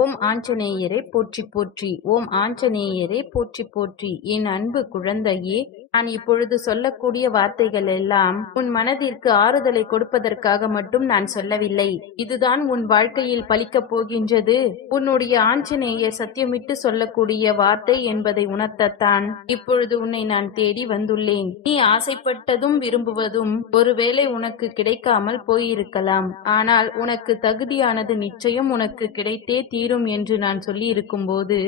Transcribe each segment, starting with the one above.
ஓம் ஆஞ்சநேயரை போற்றி போற்றி. ஓம் ஆஞ்சநேயரே போற்றி போற்றி. என் அன்பு குழந்தையே நான் இப்பொழுது சொல்லக்கூடிய வார்த்தைகள் எல்லாம் உன் மனதிற்கு ஆறுதலை கொடுப்பதற்காக மட்டும் நான் சொல்லவில்லை. இதுதான் உன் வாழ்க்கையில் பலிக்கப் போகின்றது. உன்னுடைய ஆஞ்சநேயர் சத்தியமிட்டு சொல்லக்கூடிய வார்த்தை என்பதை உணர்த்தத்தான் இப்பொழுது உன்னை நான் தேடி வந்துள்ளேன். நீ ஆசைப்பட்டதும் விரும்புவதும் ஒருவேளை உனக்கு கிடைக்காமல் போயிருக்கலாம். ஆனால் உனக்கு தகுதியானது நிச்சயம் உனக்கு கிடைத்தே தீ தீரும் என்று நான் சொல்லி இருக்கும்போது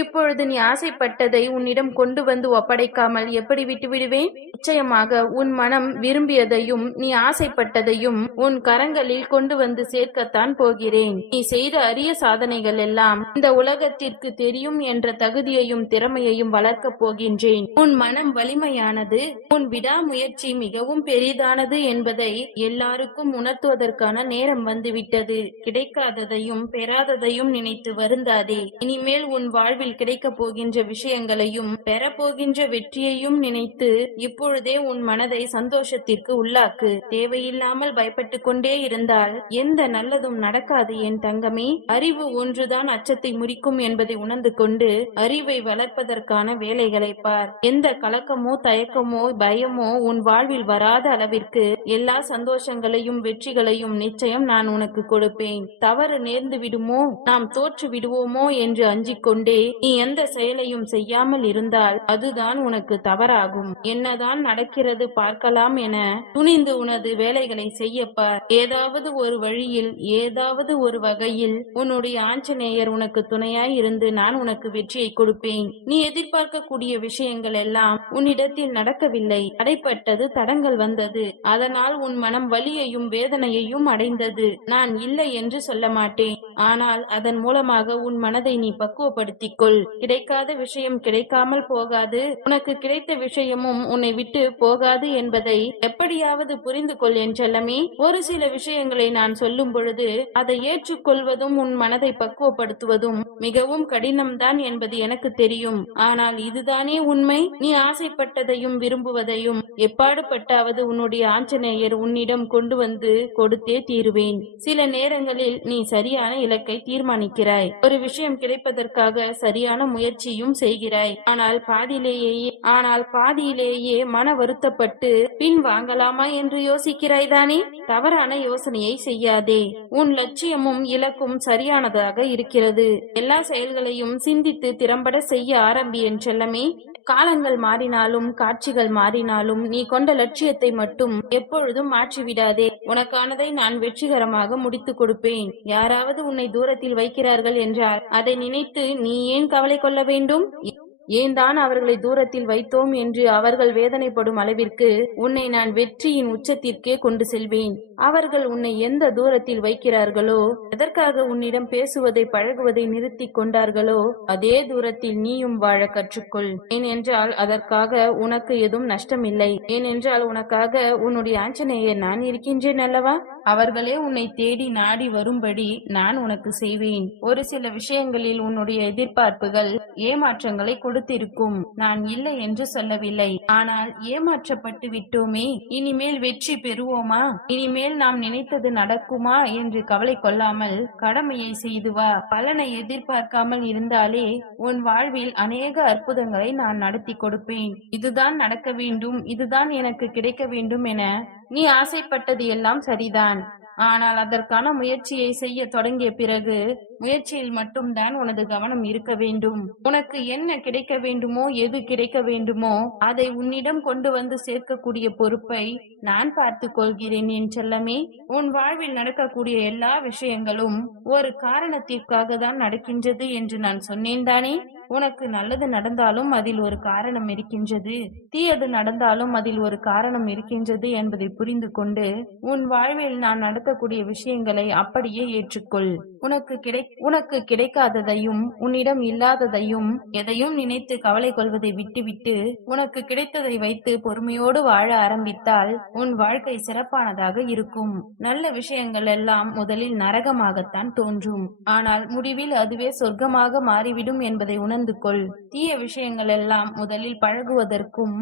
இப்பொழுது நீ ஆசைப்பட்டதை உன்னிடம் கொண்டு வந்து ஒப்படைக்காமல் எப்படி விட்டுவிடுவேன்? நிச்சயமாக உன் மனம் விரும்பியதையும் நீ ஆசைப்பட்டதையும் உன் கரங்களில் கொண்டு வந்து சேர்க்கத்தான் போகிறேன். நீ செய்த அரிய சாதனைகள் எல்லாம் இந்த உலகத்திற்கு தெரியும் என்ற தகுதியையும் திறமையையும் வளர்க்கப் போகின்றேன். உன் மனம் வலிமையானது உன் விடாமுயற்சி மிகவும் பெரிதானது என்பதை எல்லாருக்கும் உணர்த்துவதற்கான நேரம் வந்துவிட்டது. கிடைக்காததையும் பெறாததையும் நினைத்து வருந்தாதே. இனிமேல் உன் வாழ்வில் கிடைக்கப் போகின்ற விஷயங்களையும் பெறப்போகின்ற வெற்றியையும் நினைத்து இப்பொழுதே உன் மனதை சந்தோஷத்திற்கு உள்ளாக்கு. தேவையில்லாமல் பயப்பட்டு கொண்டே இருந்தால் எந்த நல்லதும் நடக்காது என் தங்கமே. அறிவு ஒன்றுதான் அச்சத்தை முறிக்கும் என்பதை உணர்ந்து கொண்டு அறிவை வளர்ப்பதற்கான வேலைகளை பார். எந்த கலக்கமோ தயக்கமோ பயமோ உன் வாழ்வில் வராத அளவிற்கு எல்லா சந்தோஷங்களையும் வெற்றிகளையும் நிச்சயம் நான் உனக்கு கொடுப்பேன். தவறு நேர்ந்து விடுமோ? நாம் தோற்று விடுவோமோ என்று அஞ்சிக்கொண்டே நீ எந்த செயலையும் செய்யாமல் இருந்தால் அதுதான் உனக்கு தவறாகும். என்னதான் நடக்கிறது பார்க்கலாம் என துணிந்து உனது வேலைகளை செய்யப்பார் ஏதாவது ஒரு வழியில் ஏதாவது ஒரு வகையில் உன்னுடைய ஆஞ்சநேயர் உனக்கு துணையாய் இருந்து நான் உனக்கு வெற்றியை கொடுப்பேன். நீ எதிர்பார்க்கக்கூடிய விஷயங்கள் எல்லாம் உன்னிடத்தில் நடக்கவில்லை. தடைப்பட்டது தடங்கள் வந்தது. அதனால் உன் மனம் வலியையும் வேதனையையும் அடைந்தது. நான் இல்லை என்று சொல்ல மாட்டேன். ஆனால் அதன் மூலமாக உன் மனதை நீ பக்குவப்படுத்திக் கொள் கிடைக்காத விஷயம் கிடைக்காமல் போகாது. உனக்கு கிடைத்த விஷயமும் உன்னை விட்டு போகாது என்பதை எப்படியாவது புரிந்து கொள் என் செல்லமே. ஒரு சில விஷயங்களை நான் சொல்லும் பொழுது அதை ஏற்றுக்கொள்வதும் உன் மனதை பக்குவப்படுத்துவதும் மிகவும் கடினம்தான் என்பது எனக்கு தெரியும். ஆனால் இதுதானே உண்மை? நீ ஆசைப்பட்டதையும் விரும்புவதையும் எப்பாடுபட்டாவது உன்னுடைய ஆஞ்சநேயர் உன்னிடம் கொண்டு வந்து கொடுத்தே தீருவேன். சில நேரங்களில் நீ சரியான இலக்கை தீர் தீர்மானிக்கிறாய். ஒரு விஷயம் கிடைப்பதற்காக சரியான முயற்சியும் செய்கிறாய். ஆனால் பாதியிலேயே ஆனால் பாதியிலேயே மன வருத்தப்பட்டு பின் வாங்கலாமா என்று யோசிக்கிறாய் தானே? தவறான யோசனையை செய்யாதே. உன் லட்சியமும் இலக்கும் சரியானதாக இருக்கிறது. எல்லா செயல்களையும் சிந்தித்து திறம்பட செய்ய ஆரம்பி என் செல்லமே. காலங்கள் மாறினாலும் காட்சிகள் மாறினாலும் நீ கொண்ட லட்சியத்தை மட்டும் எப்பொழுதும் மாற்றிவிடாதே. உனக்கானதை நான் வெற்றிகரமாக முடித்துக் கொடுப்பேன். யாராவது உன்னை தூரத்தில் வைக்கிறார்கள் என்றால் அதை நினைத்து நீ ஏன் கவலை கொள்ள வேண்டும்? ஏன்தான் அவர்களை தூரத்தில் வைத்தோம் என்று அவர்கள் வேதனைப்படும் அளவிற்கு உன்னை நான் வெற்றியின் உச்சத்திற்கே கொண்டு செல்வேன். அவர்கள் உன்னை எந்த தூரத்தில் வைக்கிறார்களோ எதற்காக உன்னிடம் பேசுவதை பழகுவதை நிறுத்தி கொண்டார்களோ அதே தூரத்தில் நீயும் வாழ கற்றுக்கொள். ஏனென்றால் அதற்காக உனக்கு எதுவும் நஷ்டமில்லை. ஏனென்றால் உனக்காக உன்னுடைய ஆஞ்சநேயர் நான் இருக்கின்றேன் அல்லவா? அவர்களே உன்னை தேடி நாடி வரும்படி நான் உனக்கு செய்வேன். ஒரு சில விஷயங்களில் உன்னுடைய எதிர்பார்ப்புகள் ஏமாற்றங்களை கொடுத்திருக்கும். நான் இல்லை என்று சொல்லவில்லை. ஆனால் ஏமாற்றப்பட்டு விட்டோமே. இனிமேல் வெற்றி பெறுவோமா? இனிமேல் நாம் நினைத்தது நடக்குமா என்று கவலை கொள்ளாமல் கடமையை செய்து வா. பலனை எதிர்பார்க்காமல் இருந்தாலே உன் வாழ்வில் அநேக அற்புதங்களை நான் நடத்தி கொடுப்பேன். இதுதான் நடக்க வேண்டும். இதுதான் எனக்கு கிடைக்க வேண்டும் என நீ ஆசைப்பட்டது எல்லாம் சரிதான். ஆனால் அதற்கான முயற்சியை செய்ய தொடங்கிய பிறகு முயற்சியில் மட்டும்தான் உனது கவனம் இருக்க வேண்டும். உனக்கு என்ன கிடைக்க வேண்டுமோ எது கிடைக்க வேண்டுமோ அதை உன்னிடம் கொண்டு வந்து சேர்க்கக்கூடிய பொறுப்பை நான் பார்த்துக் கொள்கிறேன் என் செல்லமே. உன் வாழ்வில் நடக்கக்கூடிய எல்லா விஷயங்களும் ஒரு காரணத்திற்காக தான் நடக்கின்றது என்று நான் சொன்னேன் தானே. உனக்கு நல்லது நடந்தாலும் அதில் ஒரு காரணம் இருக்கின்றது. தீயது நடந்தாலும் அதில் ஒரு காரணம் இருக்கின்றது என்பதை புரிந்து கொண்டு உன் வாழ்வில் நான் நடத்தக்கூடிய விஷயங்களை அப்படியே ஏற்றுக்கொள். உனக்கு கிடைக்க உனக்கு கிடைக்காததையும் உன்னிடம் இல்லாததையும் எதையும் நினைத்து கவலை கொள்வதை விட்டுவிட்டு உனக்கு கிடைத்ததை வைத்து பொறுமையோடு வாழ ஆரம்பித்தால் உன் வாழ்க்கை சிறப்பானதாக இருக்கும். நல்ல விஷயங்கள் எல்லாம் முதலில் நரகமாகத்தான் தோன்றும். ஆனால் முடிவில் அதுவே சொர்க்கமாக மாறிவிடும் என்பதை உணர்ந்து கொள். தீய விஷயங்கள் எல்லாம் முதலில் பழகுவதற்கும்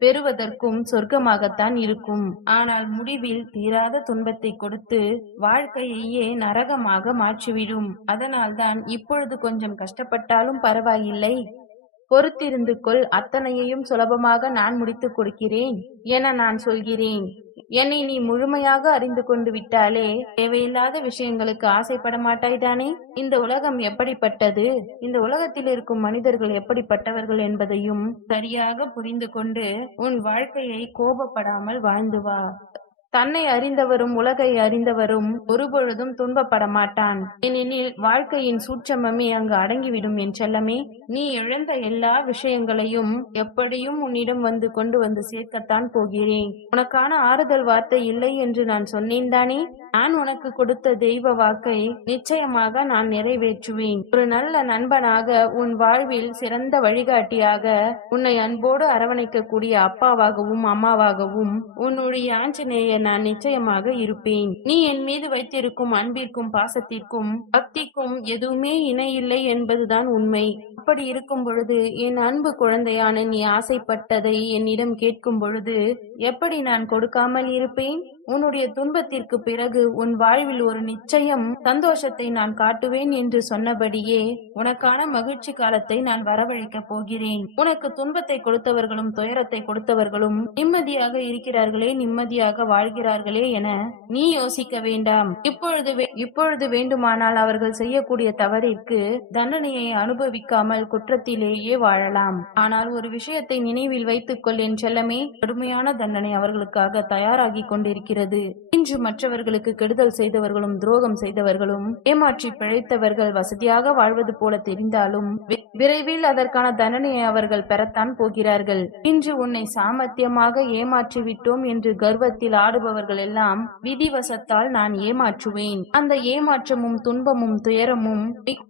பெறுவதற்கும் சொர்க்கமாகத்தான் இருக்கும். ஆனால் முடிவில் தீராத துன்பத்தை கொடுத்து வாழ்க்கையையே நரகமாக மாற்றிவிடும். அதனால்தான் இப்பொழுது கொஞ்சம் கஷ்டப்பட்டாலும் பரவாயில்லை. பொறுத்திருந்து கொள் அத்தனையையும் சுலபமாக நான் முடித்துக் கொடுக்கிறேன் என நான் சொல்கிறேன். என்னை நீ முழுமையாக அறிந்து கொண்டு விட்டாலே தேவையில்லாத விஷயங்களுக்கு ஆசைப்பட மாட்டாய்தானே? இந்த உலகம் எப்படிப்பட்டது? இந்த உலகத்தில் இருக்கும் மனிதர்கள் எப்படிப்பட்டவர்கள் என்பதையும் சரியாக புரிந்து கொண்டு உன் வாழ்க்கையை கோபப்படாமல் வாழ்ந்து வா. தன்னை அறிந்தவரும் உலகை அறிந்தவரும் ஒருபொழுதும் துன்பப்பட மாட்டான் ஏனெனில் வாழ்க்கையின் சூட்சமமே அங்கு அடங்கிவிடும் என் செல்லமே. நீ இழந்த எல்லா விஷயங்களையும் எப்படியும் உன்னிடம் வந்து கொண்டு வந்து சேர்க்கத்தான் போகிறேன். உனக்கான ஆறுதல் வார்த்தை இல்லை என்று நான் சொன்னேன் தானே? நான் உனக்கு கொடுத்த தெய்வ வாக்கை நிச்சயமாக நான் நிறைவேற்றுவேன். ஒரு நல்ல நண்பனாக உன் வாழ்வில் சிறந்த வழிகாட்டியாக உன்னை அன்போடு அரவணைக்கக்கூடிய அப்பாவாகவும் அம்மாவாகவும் உன்னுடைய ஆஞ்சநேயன் நான் நிச்சயமாக இருப்பேன். நீ என் மீது வைத்திருக்கும் அன்பிற்கும் பாசத்திற்கும் பக்திக்கும் எதுவுமே இணையில்லை என்பதுதான் உண்மை. அப்படி இருக்கும் பொழுது என் அன்பு குழந்தையான நீ ஆசைப்பட்டதை என்னிடம் கேட்கும் பொழுது எப்படி நான் கொடுக்காமல் இருப்பேன்? உன்னுடைய துன்பத்திற்கு பிறகு உன் வாழ்வில் ஒரு நிச்சயம் சந்தோஷத்தை நான் காட்டுவேன் என்று சொன்னபடியே உனக்கான மகிழ்ச்சி காலத்தை நான் வரவழைக்கப் போகிறேன். உனக்கு துன்பத்தை கொடுத்தவர்களும் துயரத்தை கொடுத்தவர்களும் நிம்மதியாக இருக்கிறார்களே நிம்மதியாக வாழ்கிறார்களே என நீ யோசிக்க வேண்டாம். இப்பொழுது இப்பொழுது வேண்டுமானால் அவர்கள் செய்யக்கூடிய தவறிற்கு தண்டனையை அனுபவிக்காமல் குற்றத்திலேயே வாழலாம். ஆனால் ஒரு விஷயத்தை நினைவில் வைத்துக் கொள் என் செல்லமே கடுமையான தண்டனை அவர்களுக்காக தயாராகி கொண்டிருக்கிறது. இன்று மற்றவர்களுக்கு கெடுதல் செய்தவர்களும் துரோகம் செய்தவர்களும் ஏமாற்றி பிழைத்தவர்கள் வசதியாக வாழ்வது போல தெரிந்தாலும் விரைவில் அதற்கான தண்டனையை அவர்கள் பெறத்தான் போகிறார்கள். இன்று உன்னை சாமர்த்தியமாக ஏமாற்றி விட்டோம் என்று கர்வத்தில் ஆடுபவர்கள் எல்லாம் விதிவசத்தால் நான் ஏமாற்றுவேன். அந்த ஏமாற்றமும் துன்பமும் துயரமும்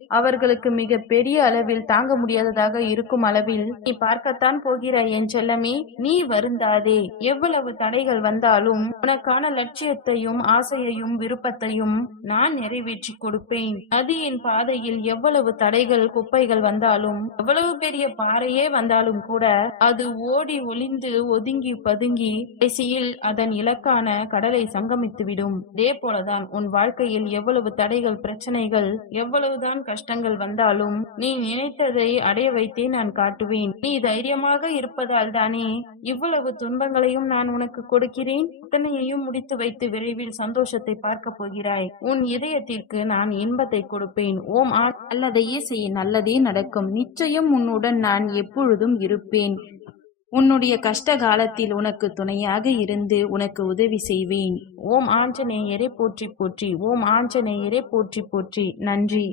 அவர்களுக்கு மிக பெரிய அளவில் தாங்க முடியாததாக இருக்கும் அளவில் நீ பார்க்கத்தான் போகிறாய் என் செல்லமே நீ வருந்தாதே. எவ்வளவு தடைகள் வந்தாலும் உனக்கான லட்சியத்தையும் ஆசையையும் விருப்பத்தையும் நான் நிறைவேற்றி கொடுப்பேன். நதியின் பாதையில் எவ்வளவு தடைகள் குப்பைகள் வந்தாலும் எவ்வளவு பெரிய பாறையே வந்தாலும் கூட அது ஓடி ஒளிந்து ஒதுங்கி பதுங்கி கடைசியில் அதன் இலக்கான கடலை சங்கமித்துவிடும். இதே போலதான் உன் வாழ்க்கையில் எவ்வளவு தடைகள் பிரச்சனைகள் எவ்வளவுதான் கஷ்டங்கள் வந்தாலும் நீ நினைத்த நினைத்ததை அடைய வைத்தே நான் காட்டுவேன். நீ தைரியமாக இருப்பதால் தானே இவ்வளவு துன்பங்களையும் நான் உனக்கு கொடுக்கிறேன். இத்தனையையும் முடித்து வைத்து விரைவில் சந்தோஷத்தை பார்க்க போகிறாய். உன் இதயத்திற்கு நான் இன்பத்தை கொடுப்பேன். ஓம் ஆ நல்லதையே செய் நல்லதே நடக்கும். நிச்சயம் உன்னுடன் நான் எப்பொழுதும் இருப்பேன். உன்னுடைய கஷ்ட காலத்தில் உனக்கு துணையாக இருந்து உனக்கு உதவி செய்வேன். ஓம் ஆஞ்சநேயரே போற்றி போற்றி. ஓம் ஆஞ்சநேயரே போற்றி போற்றி. நன்றி.